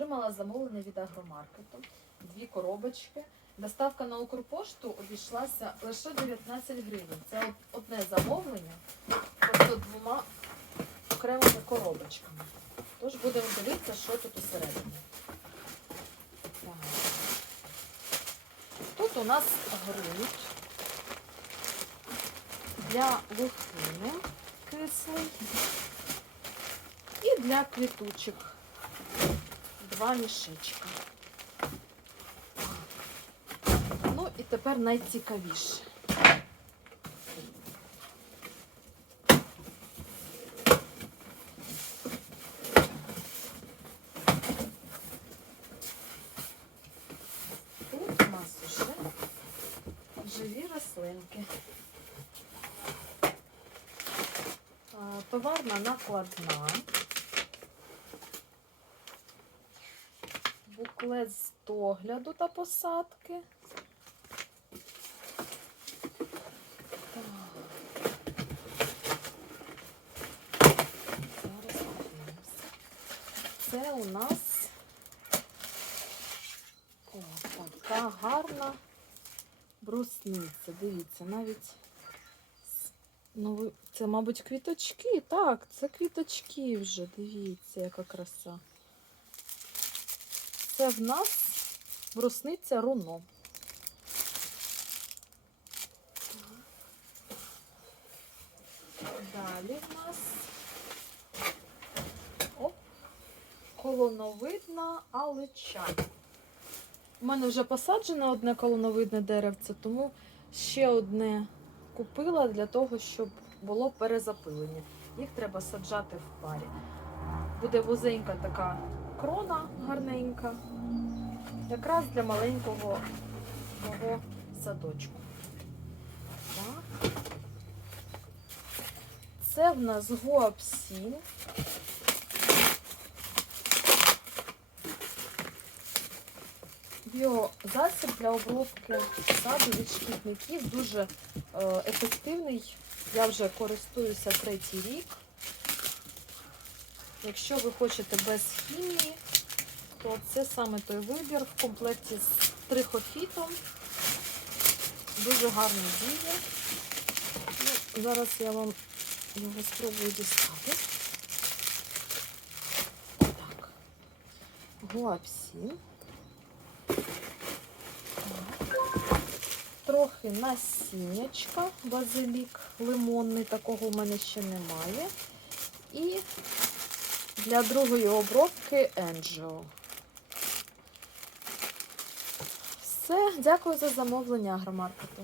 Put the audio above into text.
Отримала замовлення від агромаркету. Дві коробочки. Доставка на Укрпошту обійшлася лише 19 гривень. Це одне замовлення, просто двома окремими коробочками. Тож будемо дивитися, що тут усередині. Так. Тут у нас грунт для лухини кислий і для квіточок. Два мішечка. Ну і тепер найцікавіше. Тут у нас уже живі рослинки. Товарна накладна. Буклет з догляду та посадки. Це у нас о, така гарна брусниця. Дивіться, навіть ну, це, мабуть, квіточки. Так, це квіточки вже. Дивіться, яка краса. Це в нас брусниця руно. Далі в нас оп, колоновидна алича. У мене вже посаджене одне колоновидне деревце, тому ще одне купила для того, щоб було перезапилення. Їх треба саджати в парі. Буде вузенька така крона гарненька. Якраз для маленького мого садочку. Це в нас гуапсін. Біозасіб для обробки саду від шкідників дуже е, ефективний. Я вже користуюся третій рік. Якщо ви хочете без хімії, то це саме той вибір в комплекті з трихофітом. Дуже гарно діє. Ну, зараз я вам його спробую дістати. Так. Гуапсін. Трохи насіннячка, базилік лимонний, такого в мене ще немає. І для другої обробки Angel. Все, дякую за замовлення агромаркету.